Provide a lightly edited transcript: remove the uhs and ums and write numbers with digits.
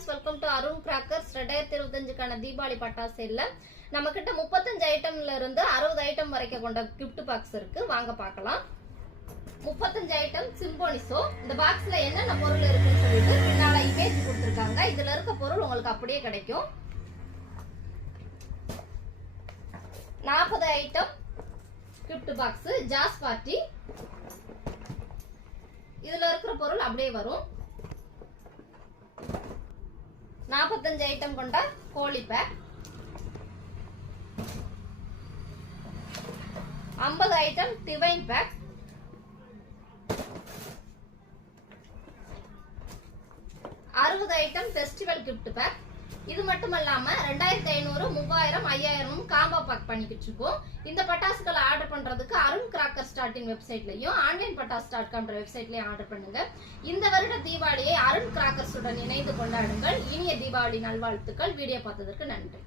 friends, welcome to Arun Crackers 2025 Deepavali பட்டாசு சேல்ல நம்ம கிட்ட 35 ஐட்டம்ல இருந்து 60 ஐட்டம் வரைக்கும் கொண்ட gift box இருக்கு. வாங்க பார்க்கலாம். 35 ஐட்டம் சிம்போனிசோ. இந்த பாக்ஸ்ல என்னென்ன பொருள் இருக்குன்னு சொல்லிட்டு பின்னால இமேஜ் கொடுத்திருக்காங்க. இதுல இருக்க பொருள் உங்களுக்கு அப்படியே கிடைக்கும். 40 item gift box jazz party. இதுல இருக்கிற பொருள் அப்படியே வரும். 45 ஐட்டம் கொண்ட கோழி pack, 50 item divine pack, 60 item festival gift pack. இது மட்டும் இல்லாம 2500, 3000, 5000 காம்போ பேக் பண்ணிக்கிட்டு இருக்கோம். இந்த பட்டாசுகளை ஆர்டர் பண்றதுக்கு அருண் கிராக்கர்ஸ் டாட் இன் வெப்சைட்லயும் ஆன்லைன் பட்டாஸ்.com வெப்சைட்லயும் ஆர்டர் பண்ணுங்க. இந்த வருட தீபாவளியை அருண் கிராக்கர்ஸ் உடன் இணைந்து கொண்டாடுங்கள். இனிய தீபாவளி நல்வாழ்த்துக்கள். வீடியோ பார்த்ததற்கு நன்றி.